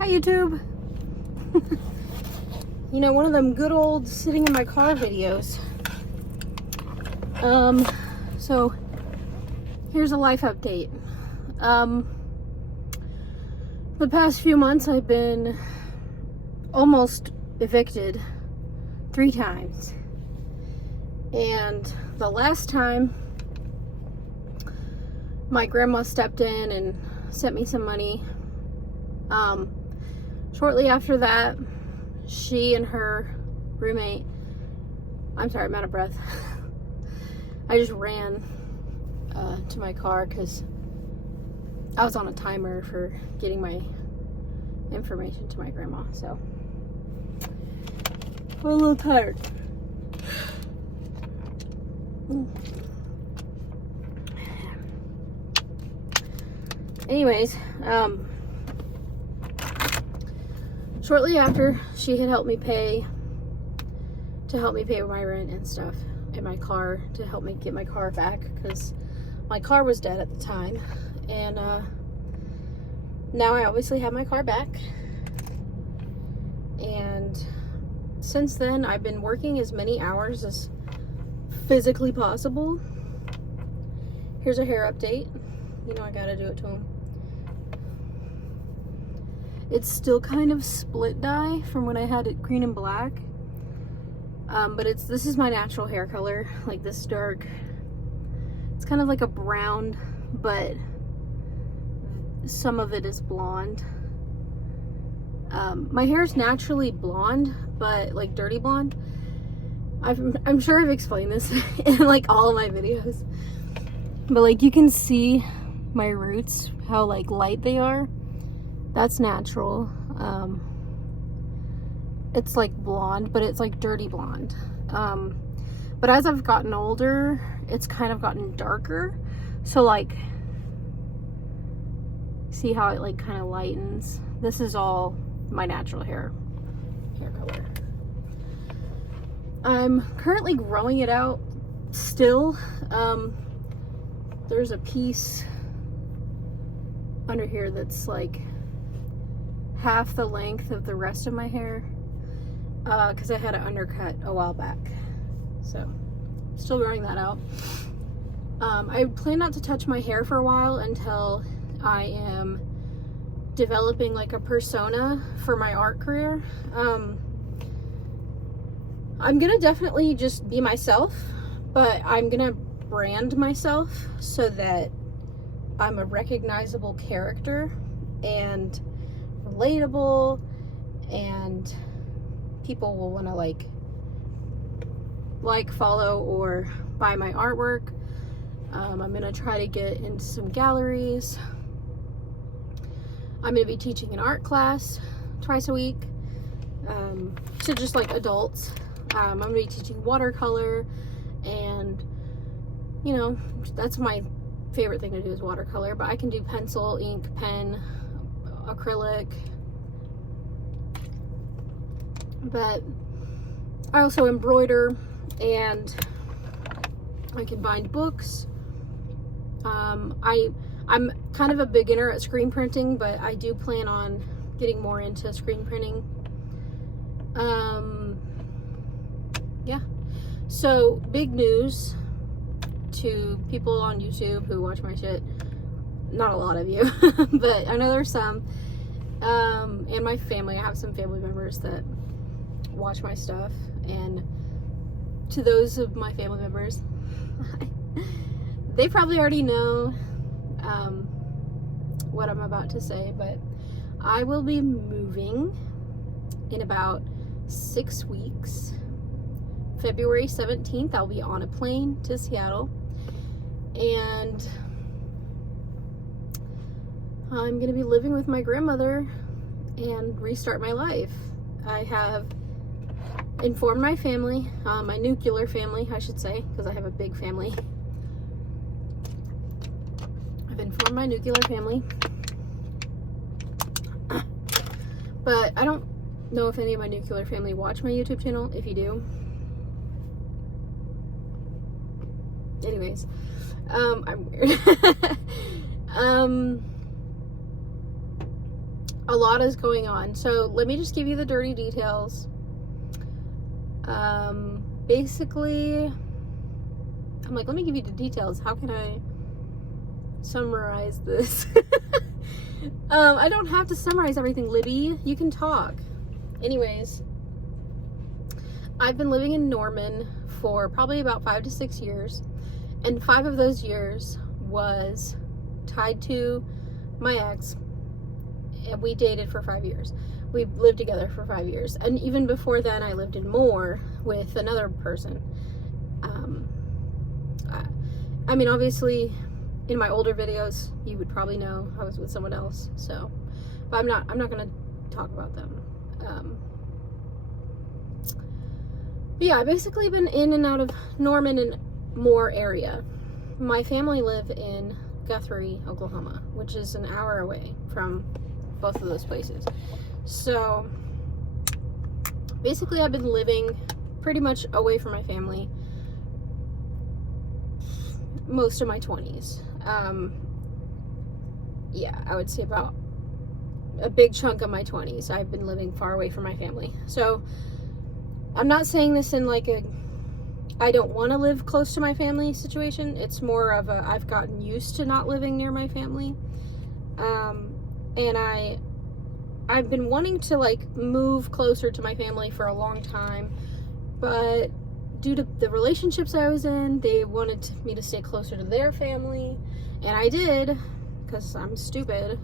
Hi YouTube. You know, one of them good old sitting in my car videos. So here's a life update. The past few months I've been almost evicted 3 times. And the last time my grandma stepped in and sent me some money. Shortly after that, she and her roommate, I'm sorry, I'm out of breath. I just ran to my car because I was on a timer for getting my information to my grandma, so I'm a little tired. Anyways, shortly after she had helped me pay my rent and stuff in my car, to help me get my car back because my car was dead at the time, and now I obviously have my car back. And since then I've been working as many hours as physically possible. Here's a hair update. You know I gotta do it to him. It's still kind of split dye from when I had it green and black. But this is my natural hair color, like this dark. It's kind of like a brown, but some of it is blonde. My hair is naturally blonde, but like dirty blonde. I'm sure I've explained this in like all of my videos. But like you can see my roots, how like light they are. That's natural. It's like blonde, but it's like dirty blonde. But as I've gotten older, it's kind of gotten darker. So like, see how it like kind of lightens? This is all my natural hair color. I'm currently growing it out still. There's a piece under here that's like half the length of the rest of my hair, because I had an undercut a while back, so still growing that out. I plan not to touch my hair for a while until I am developing like a persona for my art career. I'm gonna definitely just be myself, but I'm gonna brand myself so that I'm a recognizable character and relatable, and people will want to like follow or buy my artwork. I'm gonna try to get into some galleries. I'm gonna be teaching an art class twice a week to just like adults. I'm gonna be teaching watercolor, and you know, that's my favorite thing to do is watercolor, but I can do pencil, ink, pen, acrylic. But I also embroider, and I can bind books. I'm kind of a beginner at screen printing, but I do plan on getting more into screen printing. Yeah, so big news to people on YouTube who watch my shit. Not a lot of you, but I know there's some. And my family, I have some family members that watch my stuff, and to those of my family members, they probably already know what I'm about to say, but I will be moving in about 6 weeks. February 17th, I'll be on a plane to Seattle, and I'm gonna be living with my grandmother and restart my life. I have informed my family, my nuclear family, I should say, because I have a big family. I've informed my nuclear family, but I don't know if any of my nuclear family watch my YouTube channel. If you do, anyways, I'm weird. a lot is going on. So let me just give you the dirty details. Basically, I'm like, let me give you the details. How can I summarize this? I don't have to summarize everything, Libby. You can talk. Anyways, I've been living in Norman for probably about 5 to 6 years, and 5 of those years was tied to my ex, and we dated for 5 years. We lived together for 5 years, and even before then I lived in Moore with another person. I mean, obviously in my older videos you would probably know I was with someone else, so, but I'm not gonna talk about them. But yeah, I've basically been in and out of Norman and Moore area. My family live in Guthrie, Oklahoma, which is an hour away from both of those places. So basically I've been living pretty much away from my family most of my 20s. Yeah, I would say about a big chunk of my 20s I've been living far away from my family. So I'm not saying this in like a I don't want to live close to my family situation. It's more of a I've gotten used to not living near my family. And I've been wanting to like move closer to my family for a long time, but due to the relationships I was in, they wanted me to stay closer to their family, and I did, because I'm stupid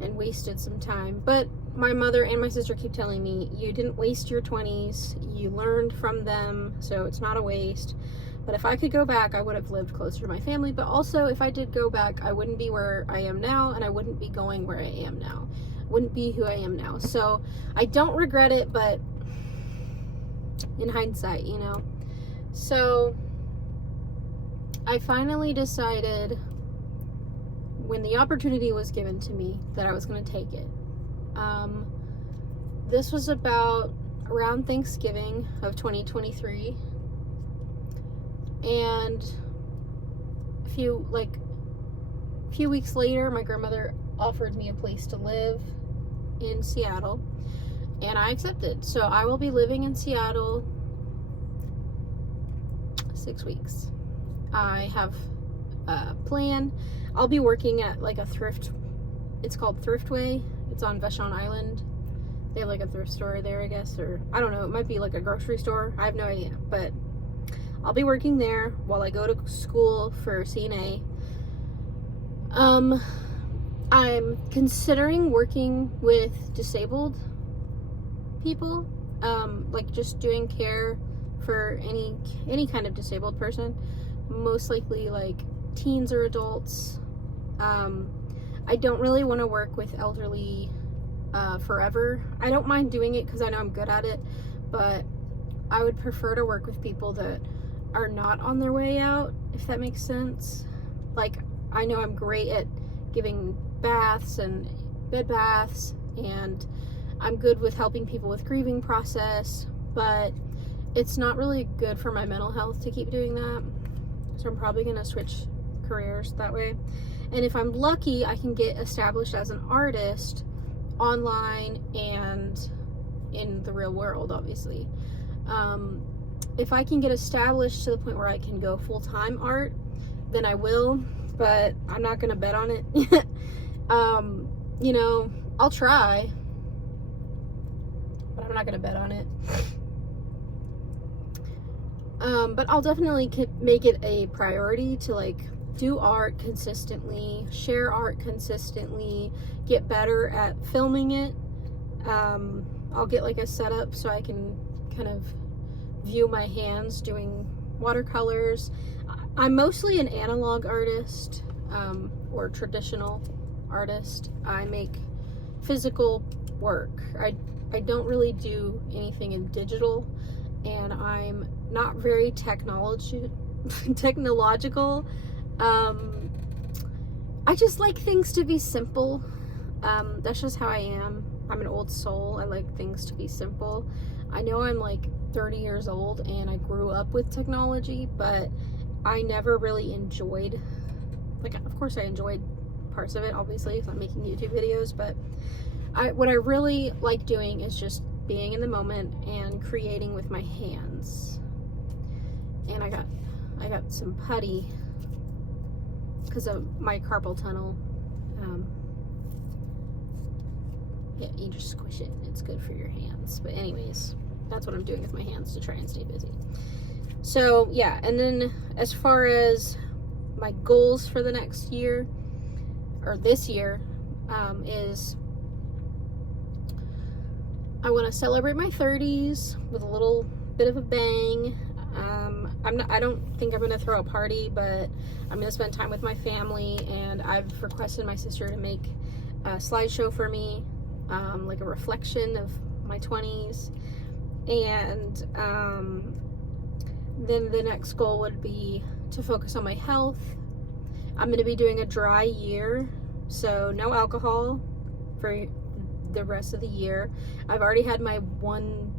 and wasted some time. But my mother and my sister keep telling me, you didn't waste your 20s, you learned from them, so it's not a waste. But if I could go back, I would have lived closer to my family. But also, if I did go back, I wouldn't be where I am now, and I wouldn't be going where I am now. Wouldn't be who I am now. So I don't regret it, but in hindsight, you know. So I finally decided, when the opportunity was given to me, that I was going to take it. This was about around Thanksgiving of 2023, and a few weeks later, my grandmother offered me a place to live in Seattle, and I accepted. So I will be living in Seattle 6 weeks. I have a plan. I'll be working at like a thrift, it's called Thriftway. It's on Vashon Island. They have like a thrift store there, I guess, or I don't know, it might be like a grocery store. I have no idea, but I'll be working there while I go to school for CNA. I'm considering working with disabled people, like just doing care for any kind of disabled person, most likely like teens or adults. I don't really want to work with elderly forever. I don't mind doing it because I know I'm good at it, but I would prefer to work with people that are not on their way out, if that makes sense. Like, I know I'm great at giving baths and bed baths, and I'm good with helping people with grieving process, but it's not really good for my mental health to keep doing that. So I'm probably gonna switch careers that way. And if I'm lucky, I can get established as an artist online and in the real world, obviously. If I can get established to the point where I can go full-time art, then I will, but I'm not gonna bet on it. You know, I'll try, but I'm not gonna bet on it. But I'll definitely make it a priority to like do art consistently, share art consistently, get better at filming it. I'll get like a setup so I can kind of view my hands doing watercolors. I'm mostly an analog artist, or traditional artist. I make physical work. I don't really do anything in digital, and I'm not very technological. I just like things to be simple. That's just how I am. I'm an old soul. I like things to be simple. I know I'm like 30 years old and I grew up with technology, but I never really enjoyed, like, of course I enjoyed parts of it, obviously, because I'm making YouTube videos, but what I really like doing is just being in the moment and creating with my hands. And I got some putty because of my carpal tunnel. Yeah, you just squish it. It's good for your hands. But anyways, that's what I'm doing with my hands to try and stay busy. So yeah, and then as far as my goals for the next year, or this year, is I want to celebrate my 30s with a little bit of a bang. I don't think I'm gonna throw a party, but I'm gonna spend time with my family, and I've requested my sister to make a slideshow for me, like a reflection of my 20s. And then the next goal would be to focus on my health. I'm going to be doing a dry year, so no alcohol for the rest of the year. I've already had my one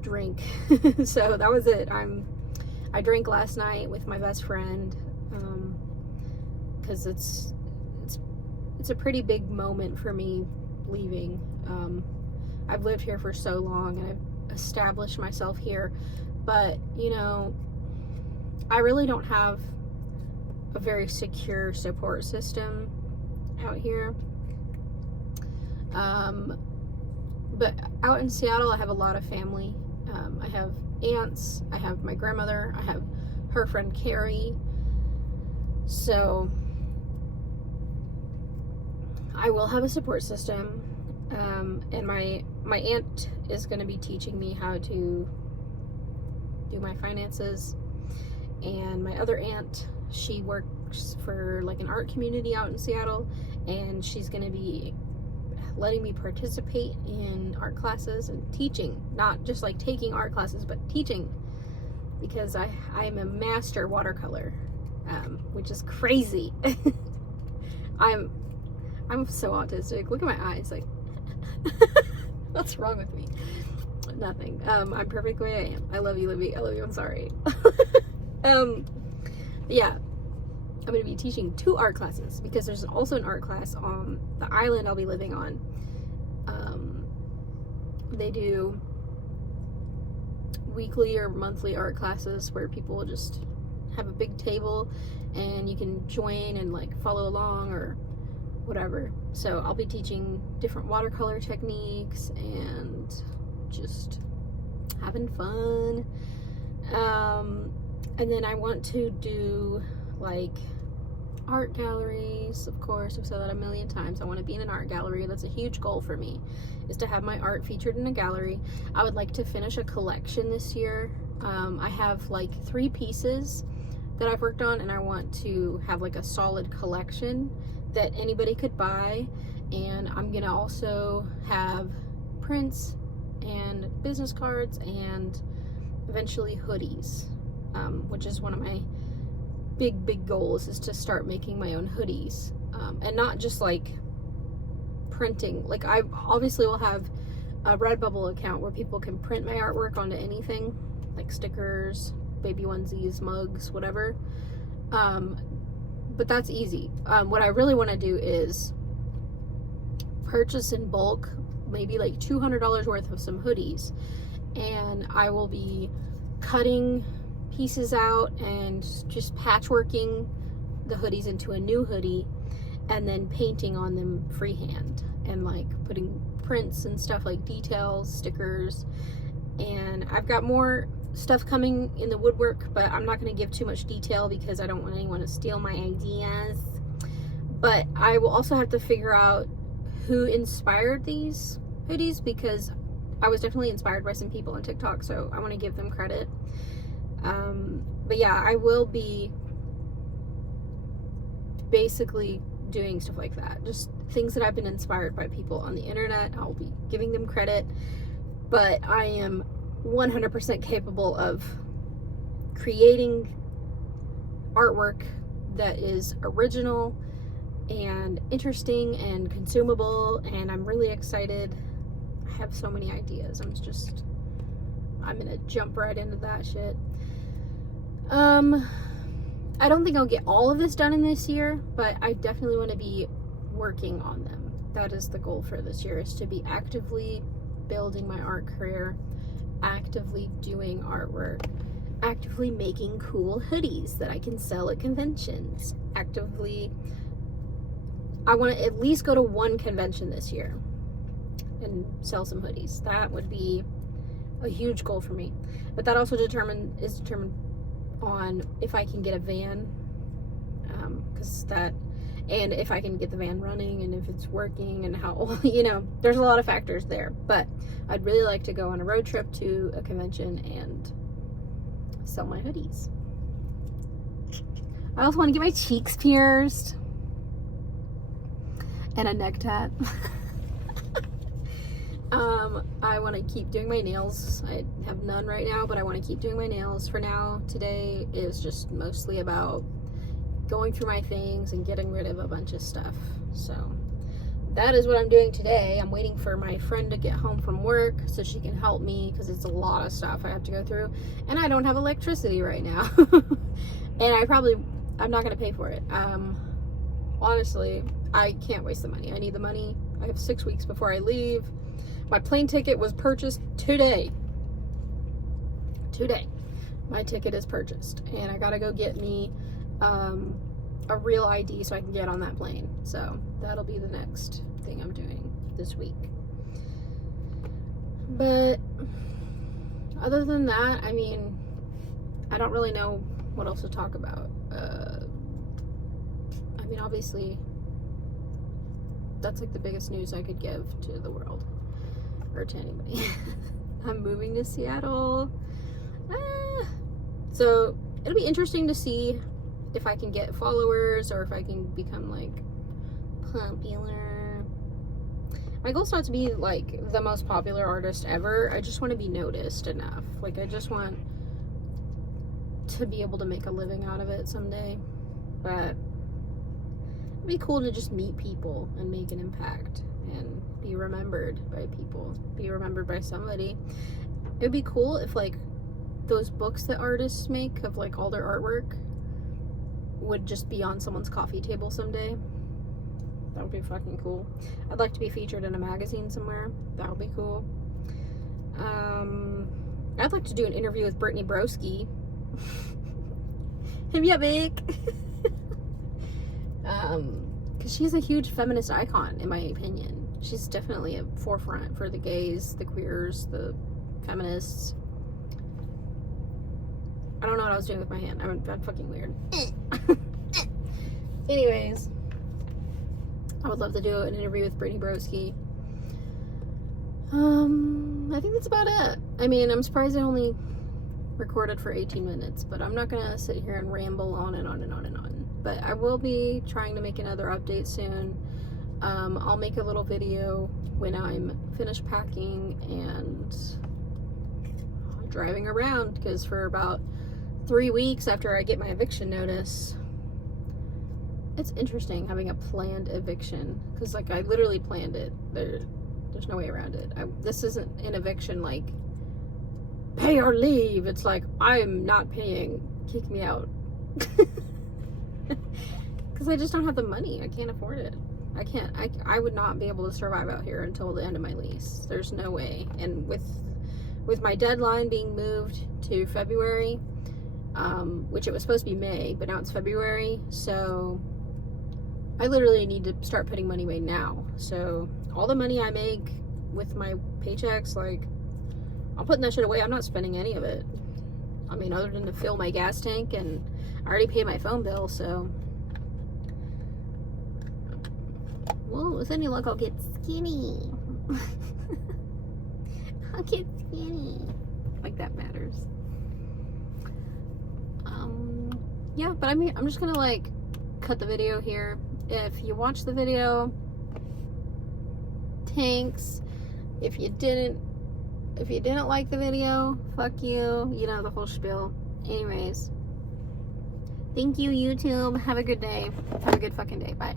drink, so that was it. I drank last night with my best friend, because it's a pretty big moment for me leaving. I've lived here for so long, and I've established myself here, but you know, I really don't have a very secure support system out here. But out in Seattle, I have a lot of family. I have aunts, I have my grandmother, I have her friend Carrie. So I will have a support system. And my aunt is going to be teaching me how to do my finances. And my other aunt, she works for like an art community out in Seattle, and she's going to be letting me participate in art classes and teaching, not just like taking art classes, but teaching, because I'm a master watercolor, which is crazy. I'm so autistic. Look at my eyes, like what's wrong with me? Nothing. I'm perfect the way I am. I love you, Libby. I love you. I'm sorry. Yeah, I'm going to be teaching 2 art classes, because there's also an art class on the island I'll be living on. They do weekly or monthly art classes where people just have a big table and you can join and like follow along or whatever. So I'll be teaching different watercolor techniques and just having fun. And then I want to do like art galleries, of course. I've said that a million times. I want to be in an art gallery. That's a huge goal for me, is to have my art featured in a gallery. I would like to finish a collection this year. I have like 3 pieces that I've worked on, and I want to have like a solid collection that anybody could buy. And I'm gonna also have prints and business cards and eventually hoodies, which is one of my big goals, is to start making my own hoodies, and not just like printing. Like I obviously will have a Redbubble account where people can print my artwork onto anything, like stickers, baby onesies, mugs, whatever. But that's easy. What I really want to do is purchase in bulk, maybe like $200 worth of some hoodies, and I will be cutting pieces out and just patchworking the hoodies into a new hoodie, and then painting on them freehand and like putting prints and stuff like details, stickers. And I've got more stuff coming in the woodwork, but I'm not going to give too much detail because I don't want anyone to steal my ideas. But I will also have to figure out who inspired these hoodies, because I was definitely inspired by some people on TikTok, so I want to give them credit. But yeah, I will be basically doing stuff like that, just things that I've been inspired by people on the internet. I'll be giving them credit, but I am 100% capable of creating artwork that is original and interesting and consumable, and I'm really excited. I have so many ideas. I'm gonna jump right into that shit. I don't think I'll get all of this done in this year, but I definitely want to be working on them. That is the goal for this year, is to be actively building my art career, actively doing artwork, actively making cool hoodies that I can sell at conventions, I want to at least go to one convention this year and sell some hoodies. That would be a huge goal for me. But that also is determined on if I can get a van, and if I can get the van running and if it's working and how, there's a lot of factors there. But I'd really like to go on a road trip to a convention and sell my hoodies. I also want to get my cheeks pierced and a neck tat. I want to keep doing my nails. I have none right now, but I want to keep doing my nails. For now, today is just mostly about going through my things and getting rid of a bunch of stuff. So that is what I'm doing today. I'm waiting for my friend to get home from work so she can help me, because it's a lot of stuff I have to go through, and I don't have electricity right now. And I'm not going to pay for it. Honestly, I can't waste the money. I need the money. I have 6 weeks before I leave. My plane ticket was purchased today. My ticket is purchased, and I gotta go get me a real ID so I can get on that plane. So that'll be the next thing I'm doing this week. But other than that, I mean, I don't really know what else to talk about. I mean, obviously, that's like the biggest news I could give to the world, or to anybody. I'm moving to Seattle. So it'll be interesting to see if I can get followers or if I can become like popular. My goal's not to be like the most popular artist ever. I just want to be noticed enough. Like, I just want to be able to make a living out of it someday. But it'd be cool to just meet people and make an impact and be remembered by people, be remembered by somebody. It would be cool if like those books that artists make of like all their artwork would just be on someone's coffee table someday. That would be fucking cool. I'd like to be featured in a magazine somewhere. That would be cool. I'd like to do an interview with Brittany Broski. Hit me up, Vic. Because she's a huge feminist icon, in my opinion. She's definitely a forefront for the gays, the queers, the feminists. I don't know what I was doing with my hand. I'm fucking weird. Anyways, I would love to do an interview with Brittany Broski. I think that's about it. I mean, I'm surprised I only recorded for 18 minutes, but I'm not gonna sit here and ramble on and on and on and on. But I will be trying to make another update soon. I'll make a little video when I'm finished packing and driving around, because for about 3 weeks after I get my eviction notice, it's interesting having a planned eviction, because like I literally planned it. There's no way around it. This isn't an eviction like pay or leave. It's like, I'm not paying, kick me out. Because I just don't have the money. I can't afford it. I would not be able to survive out here until the end of my lease. There's no way. And with my deadline being moved to February, which it was supposed to be May, but now it's February, so I literally need to start putting money away now. So all the money I make with my paychecks, like, I'm putting that shit away. I'm not spending any of it. I mean, other than to fill my gas tank, and I already paid my phone bill, so. Well, with any luck, I'll get skinny. I'll get skinny. Like that matters. Yeah, but I mean, I'm just gonna like cut the video here. If you watched the video, thanks. If you didn't like the video, fuck you. You know the whole spiel. Anyways, thank you, YouTube. Have a good day. Have a good fucking day. Bye.